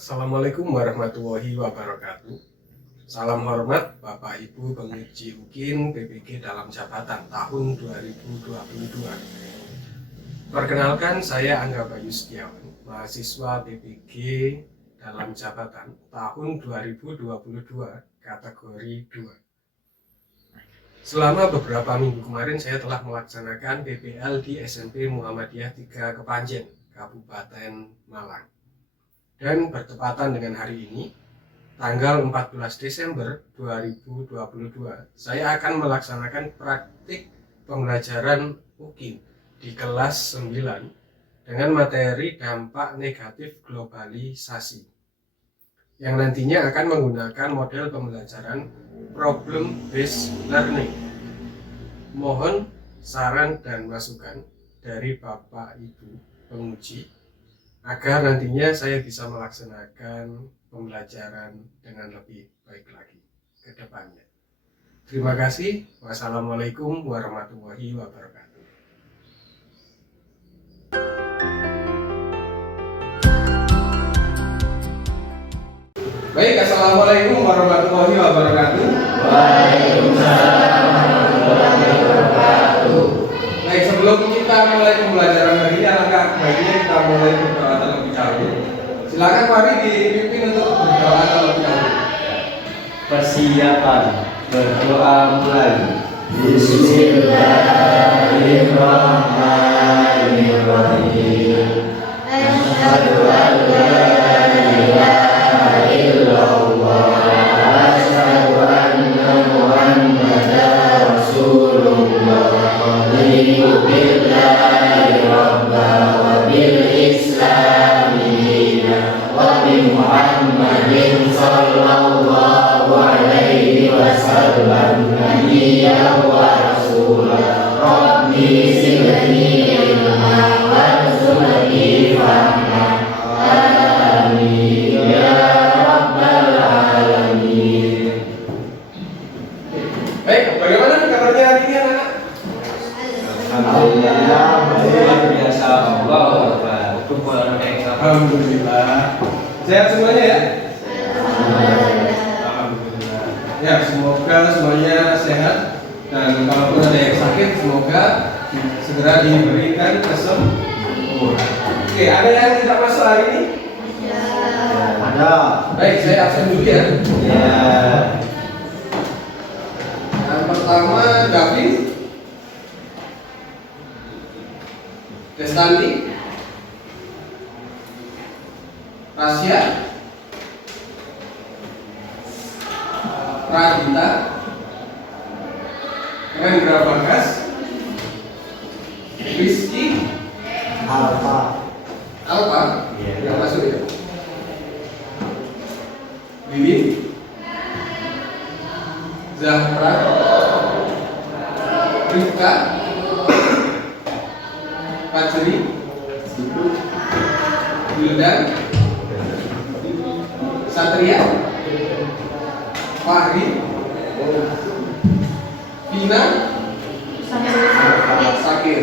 Assalamualaikum warahmatullahi wabarakatuh. Salam hormat Bapak Ibu penguji UKIN PPG dalam jabatan tahun 2022. Perkenalkan, saya Angga Bayu Setiawan, mahasiswa PPG dalam jabatan tahun 2022 kategori 2. Selama beberapa minggu kemarin saya telah melaksanakan PPL di SMP Muhammadiyah 3 Kepanjen, Kabupaten Malang. Dan bertepatan dengan hari ini, tanggal 14 Desember 2022, saya akan melaksanakan praktik pembelajaran UKIN di kelas 9 dengan materi dampak negatif globalisasi, yang nantinya akan menggunakan model pembelajaran problem based learning. Mohon saran dan masukan dari Bapak Ibu penguji agar nantinya saya bisa melaksanakan pembelajaran dengan lebih baik lagi ke depannya. Terima kasih. Wassalamualaikum warahmatullahi wabarakatuh. Baik, assalamualaikum warahmatullahi wabarakatuh. Waalaikumsalam warahmatullahi wabarakatuh. Baik, sebelum kita mulai pembelajaran hari ini, alangkah baiknya kita mulai berdoa terlebih dahulu. Silakan mari dipimpin untuk berdoa terlebih dahulu. Persiapan berdoa mulai. Bismillahirrahmanirrahim. Asyhadu an la ilaha illallah wa asyhadu anna Muhammadar Rasulullah. Raditu billahi rabba wa bil islami dina wa bi Muhammadin sallallahu alaihi wasallam nabiyyan wa rasulah. Rabbi zidni ilma warzuqni fahma. Amin ya rabbal alamin. Baik, bagaimana kabarnya hari ini anak-anak? Alhamdulillah, luar biasa. Allah Akbar. Alhamdulillah. Sehat semuanya ya? Alhamdulillah. Ya, semoga semuanya sehat, dan kalaupun ada yang sakit semoga segera diberikan kesembuhan. Oke, ada yang tidak masuk hari ini? Ada. Baik, saya absen dulu ya. Ya. Yang pertama Gavin, Destandi, Rasya, Radita, Rendra Bagas, Rizky, Alfa. Alfa, Iya. yang masuk ya. Wiwin, Zahra, Rifka, Fajri, Wildan, Satria, Fahri, Vina, Sakir,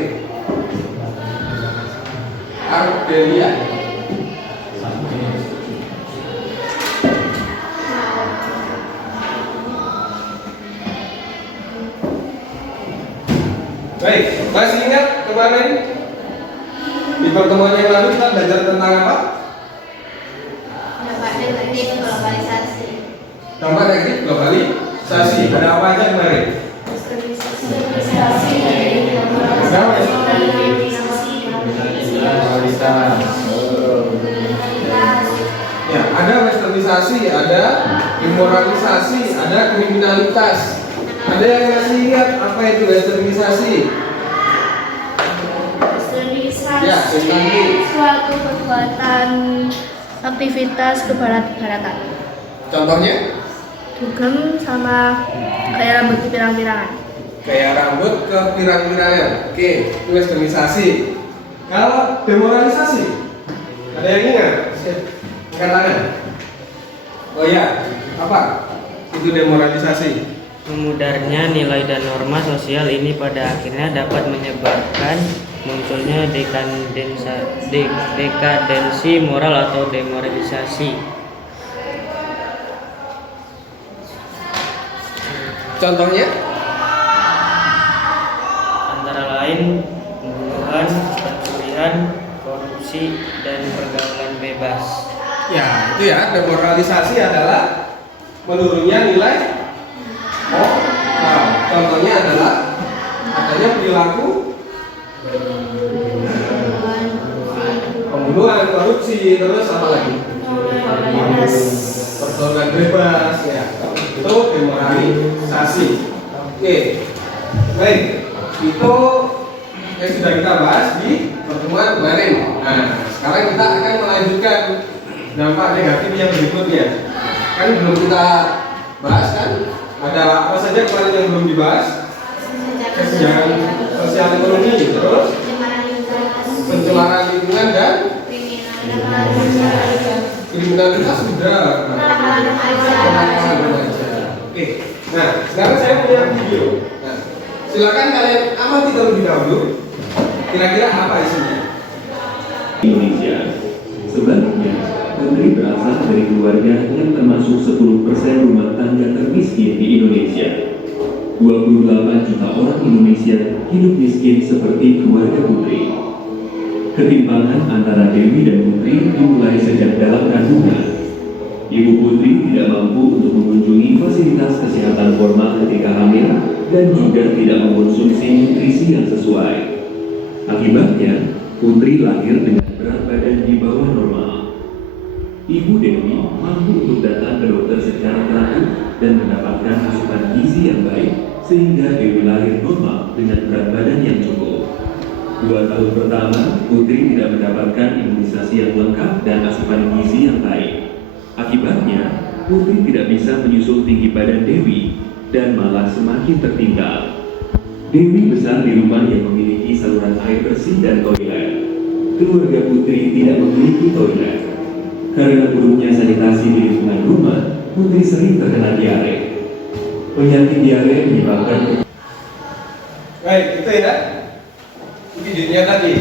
Ardelia, baik, masih ingat kemarin di pertemuan yang lalu kita belajar tentang apa? Dampak negatif globalisasi. Dampak negatif globalisasi. Ada apa aja kemarin? Globalisasi dari Ya, ada westernisasi, ada demoralisasi, ada kriminalitas. Ada yang masih ingat apa itu westernisasi? Ya, Destandi. suatu perbuatan aktivitas kebarat-baratan. Contohnya? Dugem sama kayak rambut pirang-pirangan. Kayak rambut ke pirang-pirangan. Oke, itu westernisasi. Kalau demoralisasi, ada yang ingat? Angkat tangan. Oh ya, apa? Itu demoralisasi. Memudarnya nilai dan norma sosial ini pada akhirnya dapat menyebabkan munculnya dekadensi moral atau demoralisasi. Contohnya? Antara lain pembunuhan, pencurian, korupsi, dan pergaulan bebas. Ya, itu ya, demoralisasi adalah menurunnya nilai moral. Contohnya adalah adanya perilaku pembunuhan, korupsi, terus apa lagi? Pergaulan bebas, ya. Itu demoralisasi. Oke, baik. Itu yang sudah kita bahas di pertemuan kemarin. Nah, sekarang kita akan melanjutkan dampak negatif yang berikutnya. Kan belum kita bahas kan? Ada apa saja kemarin yang belum dibahas? Kesenjangan sosial ekonomi, terus pencemaran lingkungan dan kriminalitas sudah. Oke. Nah, sekarang saya punya video. Nah, silakan kalian amati terlebih dahulu. Kira-kira apa isinya? Indonesia. Sebaliknya, Putri berasal dari keluarga yang termasuk 10% rumah tangga termiskin di Indonesia. 28 juta orang Indonesia hidup miskin seperti keluarga Putri. Ketimpangan antara Dewi dan Putri dimulai sejak dalam kandungan. Ibu Putri tidak mampu untuk mengunjungi fasilitas kesehatan formal ketika hamil dan juga tidak mengkonsumsi nutrisi yang sesuai. Akibatnya, Putri lahir dengan berat badan di bawah normal. Ibu Dewi mampu untuk datang ke dokter secara teratur dan mendapatkan asupan gizi yang baik sehingga Dewi lahir normal dengan berat badan yang cukup. 2 tahun pertama, Putri tidak mendapatkan imunisasi yang lengkap dan asupan gizi yang baik. Akibatnya, Putri tidak bisa menyusul tinggi badan Dewi dan malah semakin tertinggal. Dewi besar di rumah yang memiliki saluran air bersih dan toilet. Keluarga Putri tidak memiliki toilet. Karena buruknya sanitasi di lingkungan rumah, Putri sering terkena diare. Penyakit diare menyebabkan. Baik, itu ya. Videonya tadi.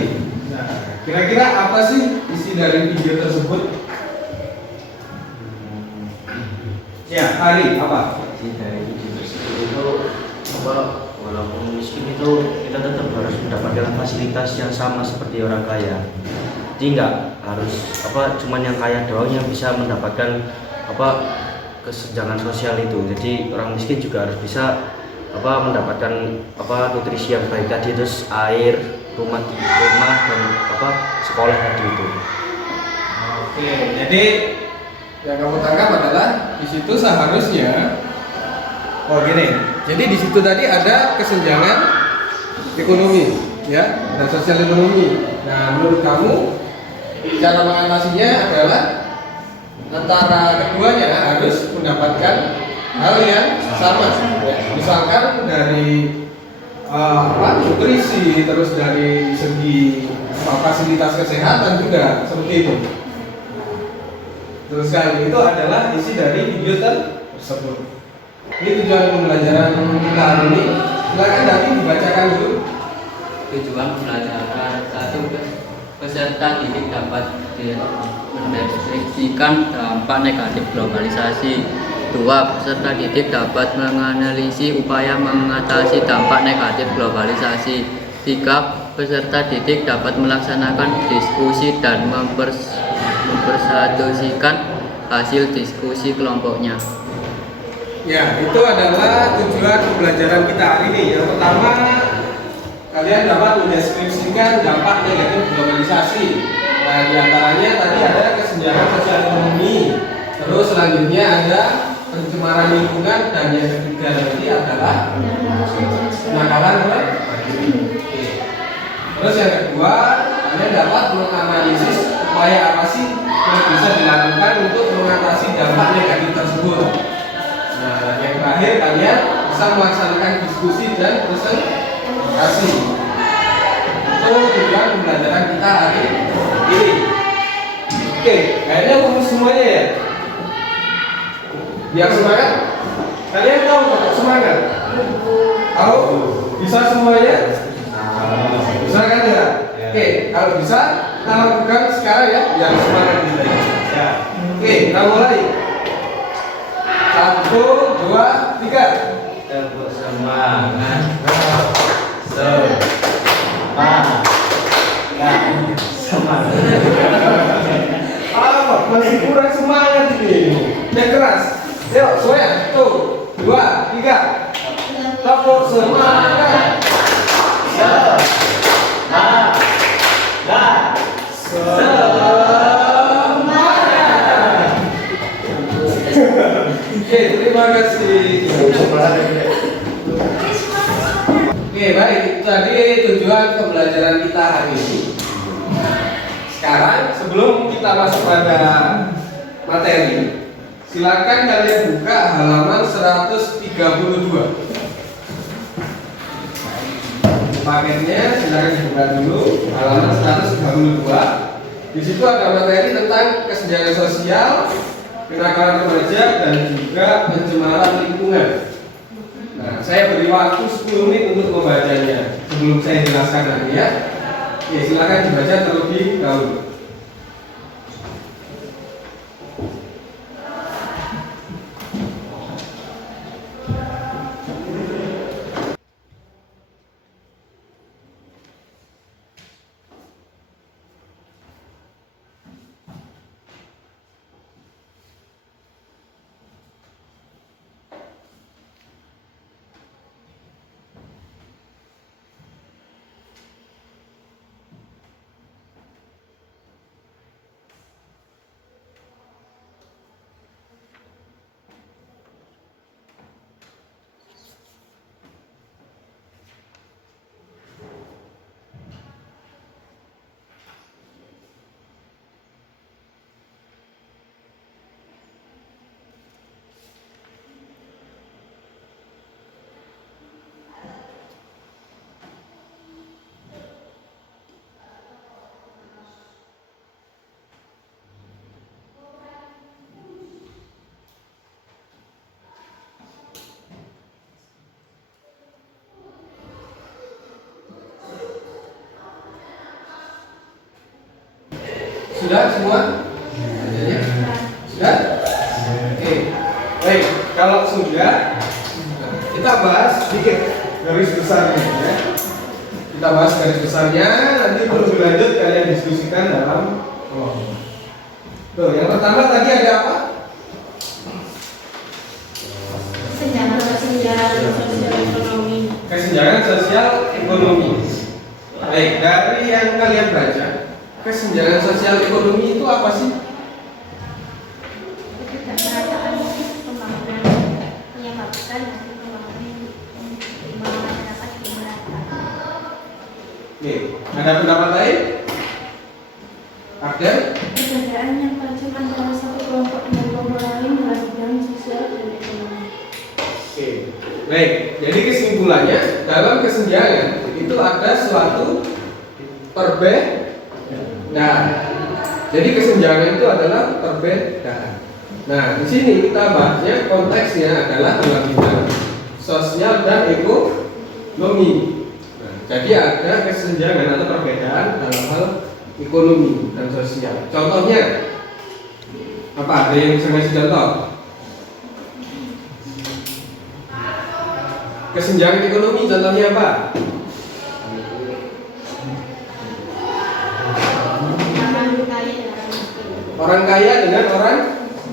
Nah, kira-kira apa sih isi dari video tersebut? Ya, Ari, apa? Dari video tersebut itu walaupun miskin itu kita tetap harus mendapatkan fasilitas yang sama seperti orang kaya. Jadi nggak harus cuman yang kaya doang yang bisa mendapatkan kesenjangan sosial itu. Jadi orang miskin juga harus bisa mendapatkan nutrisi yang baik tadi, terus air, rumah dan sekolah tadi itu. Oke, jadi yang kamu tangkap adalah di situ seharusnya gini. Jadi di situ tadi ada kesenjangan ekonomi, ya, dan sosial ekonomi. Nah, menurut kamu cara mengatasinya adalah antara keduanya harus mendapatkan hal yang sama. Ya. Misalkan dari nutrisi, terus dari segi fasilitas kesehatan juga seperti itu. Terus sekali itu adalah isi dari video tersebut. Ini tujuan pembelajaran kita hari ini. Silakan Davi dibacakan dulu. Tujuan pembelajaran 1. Peserta didik dapat mendeskripsikan dampak negatif globalisasi. 2. Peserta didik dapat menganalisis upaya mengatasi dampak negatif globalisasi. 3. Peserta didik dapat melaksanakan diskusi dan mempersatusikan hasil diskusi kelompoknya. Ya, itu adalah tujuan pembelajaran kita hari ini. Yang pertama, kalian dapat mendeskripsikan dampak negatif globalisasi. Nah, diantaranya tadi ada kesenjangan sosial ekonomi. Terus selanjutnya ada pencemaran lingkungan, dan yang ketiga nanti adalah penangkalan Terus yang kedua, kalian dapat menganalisis upaya apa sih yang bisa dilakukan untuk mengatasi dampak negatif tersebut. Nah, yang terakhir kalian bisa melaksanakan diskusi dan presentasi. Itu tujuan pembelajaran kita hari ini. Oke, kayaknya fokus semuanya ya. Yang semangat, kalian tahu tetap semangat. Bisa semuanya? Bisa kan ya? Oke, kalau bisa kita lakukan sekarang ya, biar semangat kita. Ya. Oke, kita mulai. 1, 2, 3. Tepuk semangat. Semangat. Semangat. Masih kurang semangat ini. Yang keras. Yuk, semuanya. 1, 2, 3. Tepuk semangat. Oke, terima kasih. Oke, baik. Itu tadi tujuan pembelajaran kita hari ini. Sekarang, sebelum kita masuk pada materi, silakan kalian buka halaman 132. Paketnya silakan dibuka dulu, halaman 132. Di situ ada materi tentang kesenjangan sosial, kenakalan remaja, dan juga pencemaran lingkungan. Nah, saya beri waktu 10 menit untuk membacanya sebelum saya jelaskan nanti ya. Oke, silakan dibaca terlebih dahulu. Sudah semua? Sudah? Oke. Baik, kalau sudah, kita bahas sedikit garis besarnya ya. Kita bahas garis besarnya, nanti lebih lanjut kalian diskusikan dalam kelompok. Tuh, yang pertama tadi ada apa? Kesenjangan sosial ekonomi. Kesenjangan sosial ekonomi. Baik, dari yang kalian baca, kesenjangan sosial ekonomi itu apa sih? Ketidakmerataan pembangunan menyebabkan hasil pembangunan masyarakat di merata. Oke, ada pendapat lain? Ada? Perbedaan yang tajam antara satu kelompok dengan kelompok lain dalam bidang sosial dan ekonomi. Oke, baik. Jadi kesimpulannya dalam kesenjangan itu ada suatu perbedaan. Jadi kesenjangan itu adalah perbedaan. Nah, di sini kita bahasnya konteksnya adalah dalam bidang sosial dan ekonomi. Nah, jadi ada kesenjangan atau perbedaan dalam hal ekonomi dan sosial. Contohnya apa? Ada yang bisa ngasih contoh? Kesenjangan ekonomi contohnya apa? Orang kaya dengan orang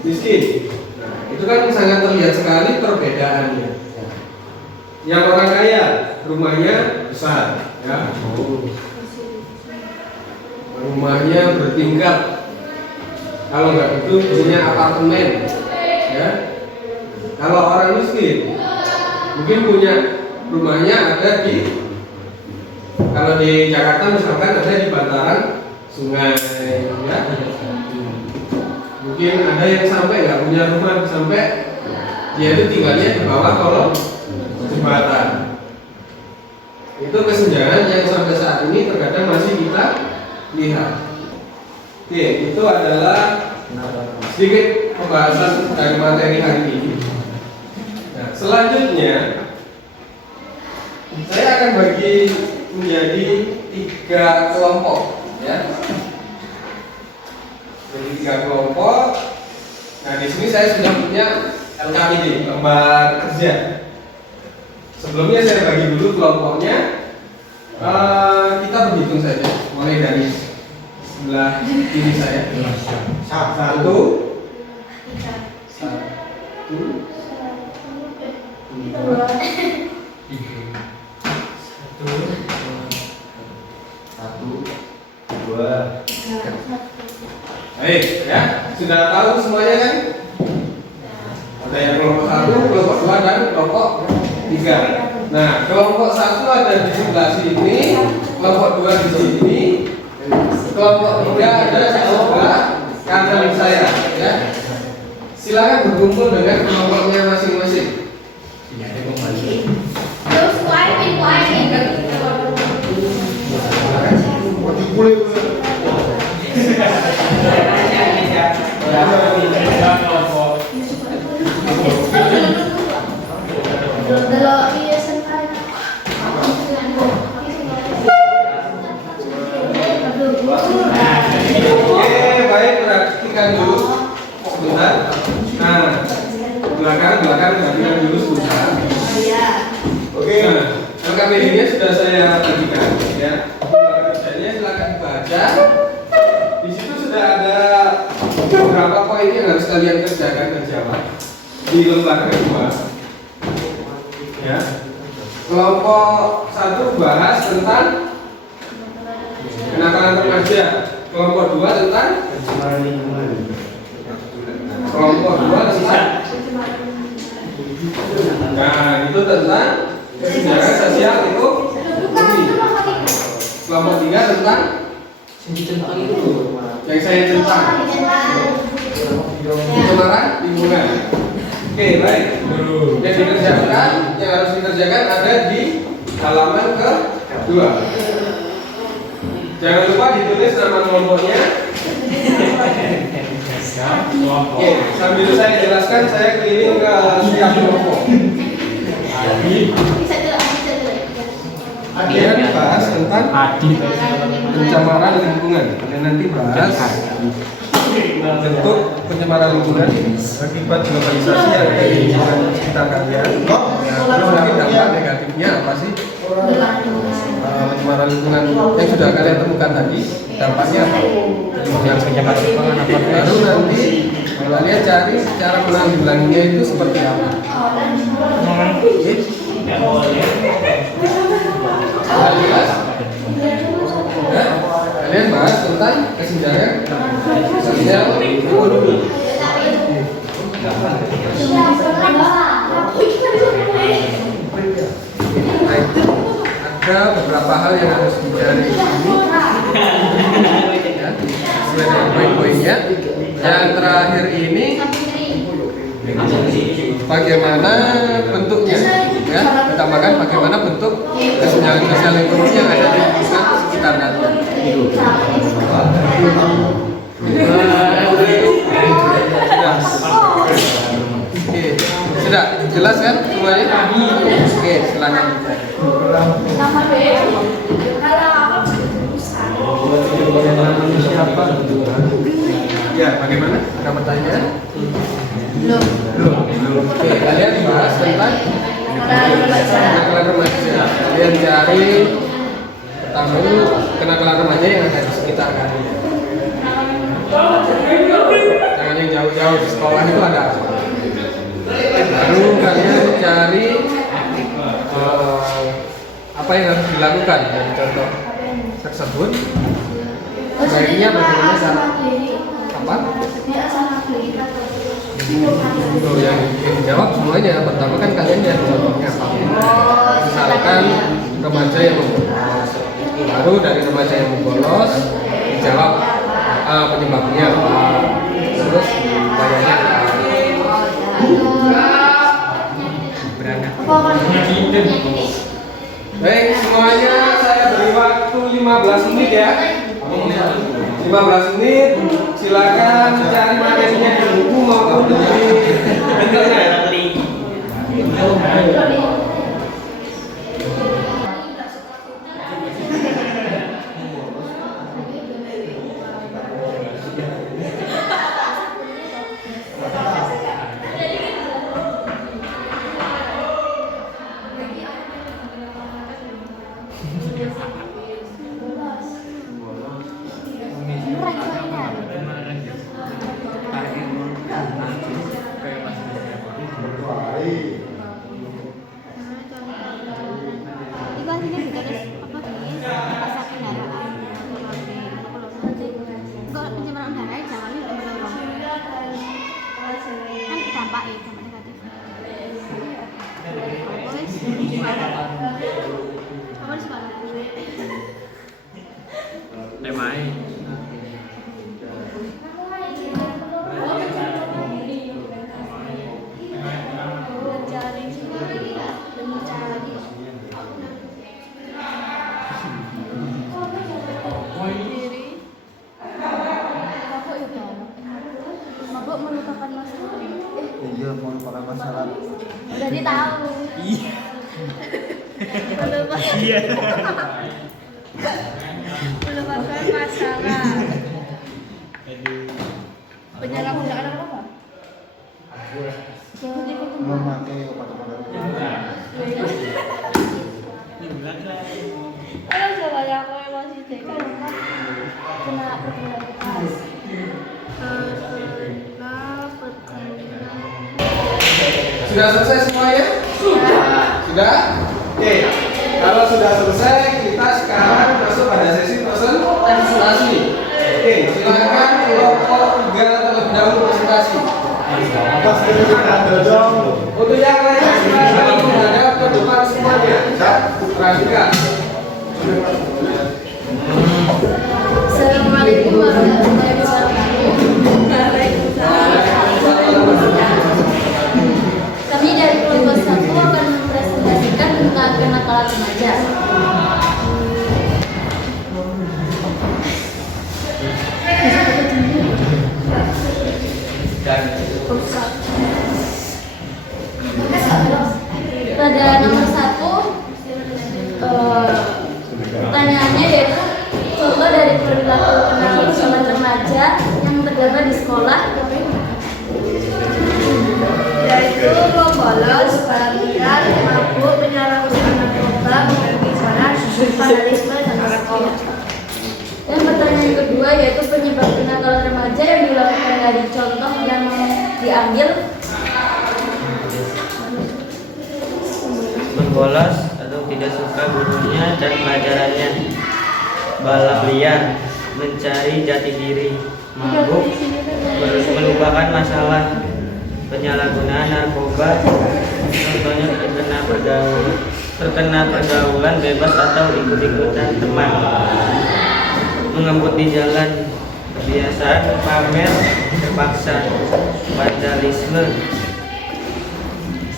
miskin. Nah, itu kan sangat terlihat sekali perbedaannya. Yang orang kaya rumahnya besar, ya. Rumahnya bertingkat. Kalau nggak itu punya apartemen, ya. Kalau orang miskin mungkin punya rumahnya ada di, kalau di Jakarta misalkan ada di bantaran sungai, ya. Mungkin ada yang sampai nggak punya rumah, sampai dia itu tinggalnya di bawah kolong jembatan. Itu kesenjangan yang sampai saat ini terkadang masih kita lihat. Oke, itu adalah sedikit pembahasan dari materi hari ini. Nah, selanjutnya Saya akan bagi menjadi 3 kelompok, ya. Jadi 3 kelompok. Nah, di sini saya sudah punya LKPD, lembar kerja. Sebelumnya saya bagi dulu kelompoknya. Kita berhitung saja, mulai dari sebelah kiri saya. 1, 2, 2. Baik, ya. Sudah tahu semuanya kan? Ada yang kelompok 1, kelompok 2, dan kelompok 3. Nah, kelompok 1 ada di sebelah sini, kelompok 2 di sini, kelompok 3 ada di sebelah kanan saya, ya. Silakan berkumpul dengan kelompoknya masing-masing. Oke, baik, perhatikan dulu sebentar. Nah, belakang perhatikan dulu sebentar. Oke, nah, LKPD-nya sudah saya bagikan, ya. Kerjanya silakan dibaca. Di situ sudah ada beberapa poin yang harus kalian kerjakan dan jawab di lembar kedua. Ya. Kelompok 1 bahas tentang kenakalan remaja. Kelompok 2 tentang kelompok 2 tentang nah itu tentang kesenjangan sosial ekonomi. Kelompok 3 tentang yang saya tentang pencemaran lingkungan. Oke, baik. Yang dikerjakan, yang harus dikerjakan ada di halaman ke-2. Jangan lupa ditulis nama kelompoknya. Oke, sambil saya jelaskan, saya keliling ke setiap kelompok. Dia bahas tentang pencemaran lingkungan. Dan nanti bahas bentuk pencemaran lingkungan akibat globalisasi yang ada di lingkungan sekitar kalian. Terus nanti dampak negatifnya apa sih? Pencemaran lingkungan yang sudah kalian temukan tadi, dampaknya apa? Baru nanti kalian cari cara menanggulanginya itu seperti apa. Jelas? Ya? Kalian bahas tentang kesenjangan sosial ekonomi. Ada beberapa hal yang harus dicari di sini, ya, sesuai dengan poin-poinnya. Yang terakhir ini bagaimana bentuknya, ya, ditambahkan bagaimana bentuk kesenjangan sosial ekonomi yang ada di lingkungan sekitar kalian. Oke, sudah jelas kan semuanya? Oke, silakan. Ya, bagaimana? Ada pertanyaan? Belum. Oke, kalian bahas tentang kenakalan remaja. Kalian cari tahu kenakalan remaja yang ada di sekitar kalian. Jangan yang jauh-jauh, di sekolah itu ada apa? Baru kalian cari apa yang harus dilakukan dari contoh tersebut. Baiknya bagaimana cara apa? Oh, yang dijawab semuanya. Pertama kan kalian lihat contohnya apa? Misalkan remaja yang membolos. Baru dari remaja yang membolos dijawab penyebabnya apa, terus bayarnya apa. Baik, semuanya saya beri waktu 15 menit ya. 15 menit, silakan cari materinya di buku maupun di internet. dampak negatif. Apa di sekolah? Temai. Mabuk melupakan masalah. Iya, melupakan masalah. Jadi tahu. Iya. Melupakan. Iya. Melupakan masalah. Penyalahgunaan apa? Memakai obat-obatan. Kalau coba ya aku emosi deh kan kena perbuatan. Sudah selesai semuanya? Sudah? Oke. Kalau sudah selesai, kita sekarang masuk pada sesi presentasi. Oke, silakan kelompok 3 terlebih dahulu presentasi. Untuk yang lain silakan menghadap ke depan semuanya. Perhatikan. Assalamualaikum warahmatullahi wabarakatuh. Kami dari kelompok 1 akan mempresentasikan tentang kenakalan remaja. Pada nomor 1, pertanyaannya yaitu contoh dari perilaku kenakalan remaja yang terdapat di sekolah, yaitu bolos, parkir, mabuk, penyalahgunaan narkoba, berbicara, vandalisme, dan sekolah. Dan pertanyaan kedua yaitu penyebab kenakalan remaja yang dilakukan dari contoh yang diambil. Berbolos atau tidak suka gurunya dan pelajarannya, balap liar, mencari jati diri, mabuk, melupakan masalah, penyalahgunaan narkoba, contohnya terkena pergaulan bebas atau ikut-ikutan teman, mengebut di jalan, kebiasaan pamer terpaksa, vandalisme,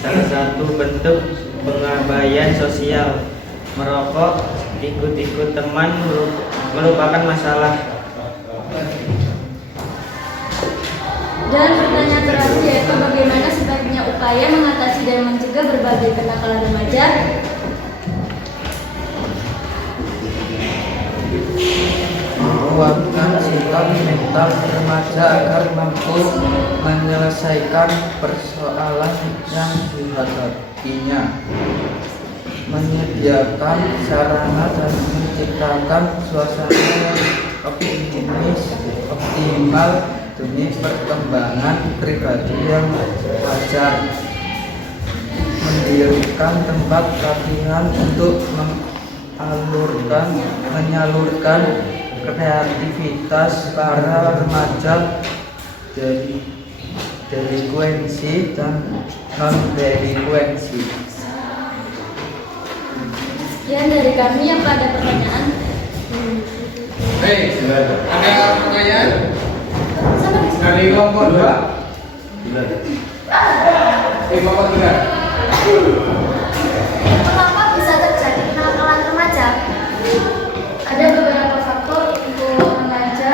salah satu bentuk pengabaian sosial, merokok, ikut-ikut teman, melupakan masalah. Dan pertanyaan terakhir yaitu bagaimana sebaiknya upaya mengatasi dan mencegah berbagai kenakalan remaja. Menguatkan sikap mental remaja agar mampu menyelesaikan persoalan yang dihadapinya, menyediakan sarana dan menciptakan suasana yang optimal demi perkembangan pribadi yang wajar, mendirikan tempat latihan untuk menyalurkan kreativitas para remaja, delikuensi dan non-delikuensi. Sekian dari kami yang pada pertanyaan. Baik, ada pertanyaan Sama di sini. dari kelompok 2? Kelompok 3. Kenapa bisa terjadi kenakalan remaja? Ada beberapa faktor untuk remaja.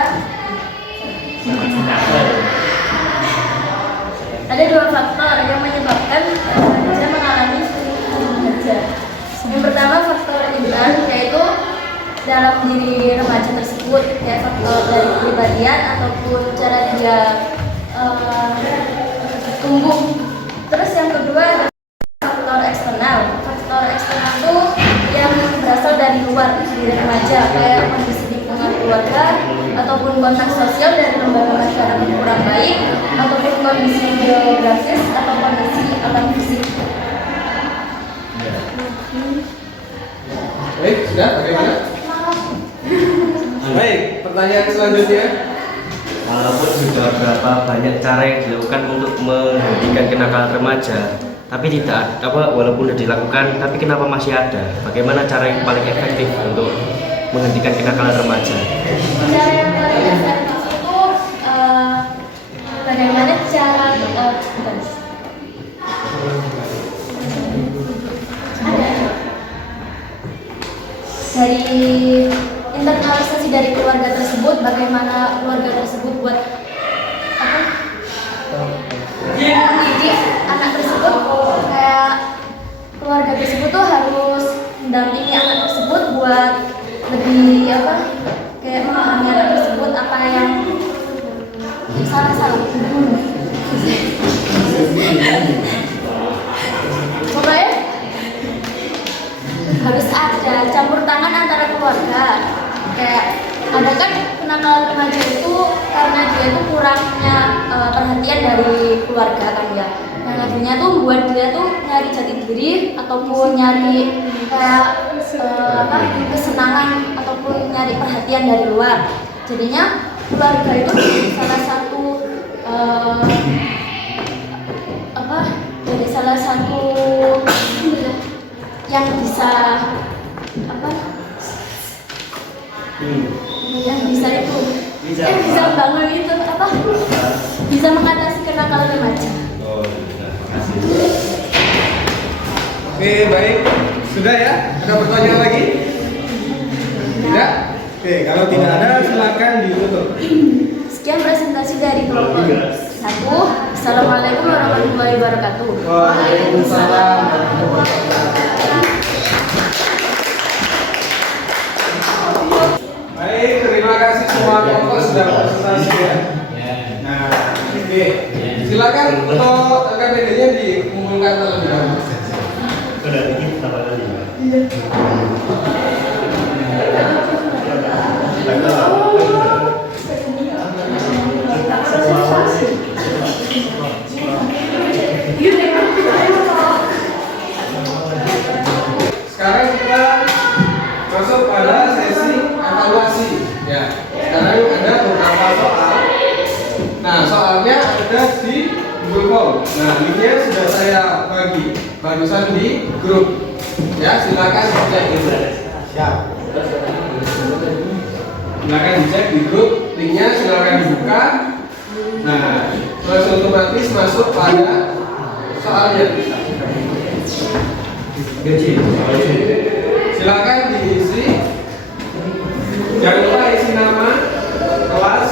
Ada 2 faktor yang menyebabkan remaja mengalami kenakalan remaja. Yang pertama faktor intan, yaitu dalam diri remaja tersebut, kayak faktor dari kepribadian ataupun cara dia tumbuh. Terus yang kedua ada faktor eksternal. Faktor eksternal itu yang berasal dari luar diri remaja, kayak kondisi lingkungan keluarga ataupun kontak sosial dari lembaga masyarakat kurang baik, ataupun kondisi geografis atau kondisi alam fisik. Baik, sudah bagaimana? Baik, pertanyaan selanjutnya. walaupun sudah berapa banyak cara yang dilakukan untuk menghentikan kenakalan remaja, tapi tidak walaupun sudah dilakukan, tapi kenapa masih ada? Bagaimana cara yang paling efektif untuk menghentikan kenakalan remaja? Cara yang paling efektif itu bagaimana cara bukan. Dari internalisasi dari keluarga tersebut, bagaimana keluarga tersebut buat mendidik anak tersebut, kayak keluarga tersebut tuh harus mendampingi anak tersebut buat lebih kayak memahami anak tersebut apa yang salah pokoknya harus ada campur tangan antara keluarga. Kayak ada kan kenakalan remaja itu karena dia tuh kurangnya perhatian dari keluarga kan ya, yang akhirnya tuh buat dia tuh nyari jati diri ataupun nyari kayak kesenangan ataupun nyari perhatian dari luar. Jadinya keluarga itu salah satu jadi salah satu yang bisa bisa bangun itu bisa mengatasi kenakalan remaja. Oke, baik. Sudah ya? Ada pertanyaan lagi? Tidak? Oke, kalau tidak ada silakan ditutup. Sekian presentasi dari kelompok 1. Assalamualaikum warahmatullahi wabarakatuh. Waalaikumsalam warahmatullahi wabarakatuh. Baik, terima kasih semua kelompok sudah presentasi ya. Nah, oke. Silakan untuk KPD-nya dikumpulkan terlebih dahulu. Sekarang kita masuk pada sesi evaluasi ya. Sekarang ada beberapa soal. Nah, soalnya ada di Google Form. Nah, linknya sudah saya bagi barusan di grup. Ya, silakan dicek itu. Siap. Silakan dicek di grup, linknya silakan dibuka. Nah, terus otomatis masuk pada soalnya. Silakan diisi. Jangan lupa isi nama, kelas.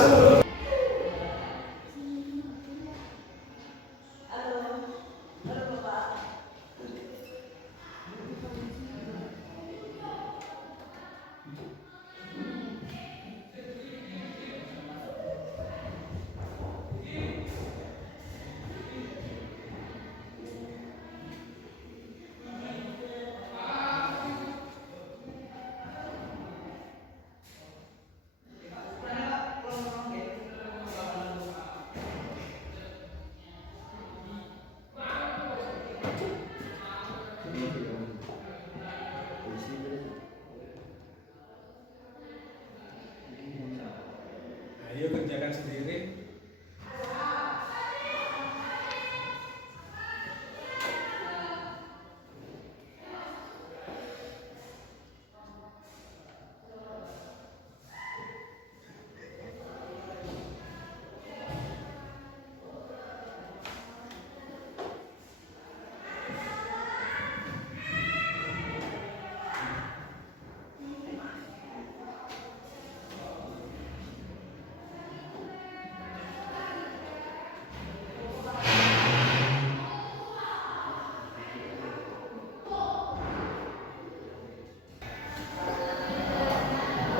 Ayo kerjakan sendiri.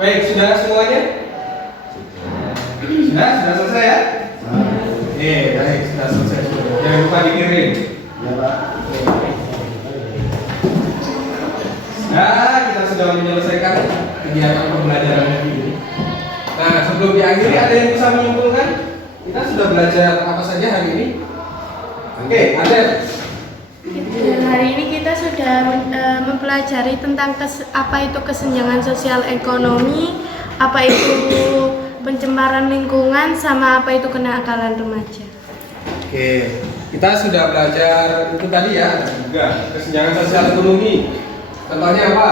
Baik, sudah semuanya? Sudah selesai ya? Baik, sudah selesai. Jangan lupa dikirim. Ya, Pak. Nah, kita sudah menyelesaikan kegiatan pembelajaran hari ini. Nah, sebelum diakhiri ada yang bisa menyimpulkan? Kita sudah belajar apa saja hari ini? Oke, ada. Hari ini kita sudah mempelajari tentang apa itu kesenjangan sosial ekonomi, apa itu pencemaran lingkungan sama apa itu kenakalan remaja. Oke, kita sudah belajar itu tadi ya, ada juga kesenjangan sosial ekonomi. Contohnya apa?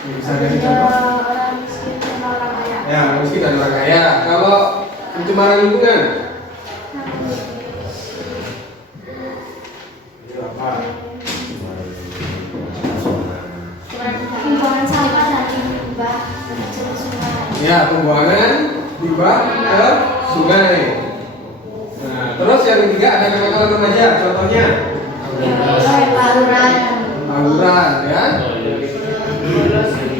Bisa kasih contoh? Orang miskin sama orang kaya. Ya, miskin dan orang kaya. Kalau pencemaran lingkungan? Itu apa? Pembuangan sampah dari limbah ke sungai. Ya, pembuangan limbah ke sungai. Nah, terus yang ketiga ada kenakalan remaja. Contohnya? Tawuran, ya.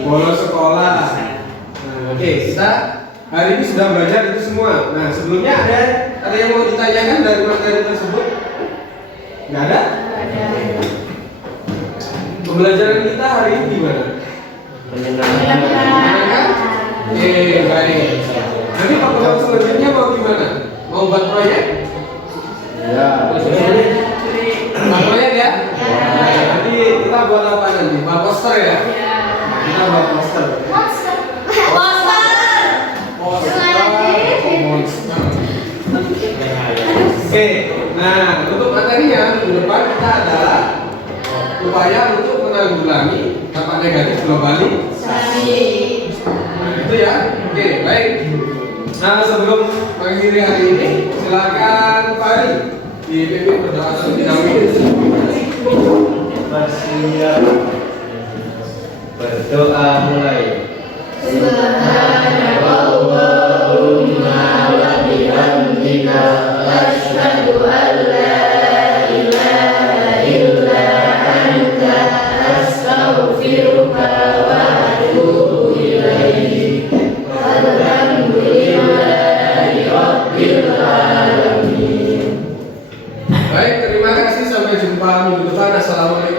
Bolos sekolah. Nah, oke, kita hari ini sudah belajar itu semua. Nah, sebelumnya ada yang mau ditanyakan dari materi tersebut? Nggak ada? Pembelajaran kita hari ini gimana? Menyenangkan? Baik. Nanti pertemuan selanjutnya mau gimana? Mau buat proyek? Ya. Buat proyek ya? Nah, nanti kita buat apa nanti? Buat poster ya? Kita buat poster. Poster. Oke, nah untuk materinya minggu depan kita adalah upaya untuk menanggulangi dampak negatif globalisasi. Nah itu ya, oke baik. Nah sebelum mengakhiri hari ini, silakan Fahri dipimpin berdoa terlebih dahulu. Bersiap. Berdoa mulai. Baik, terima kasih. Sampai jumpa minggu depan. Assalamualaikum.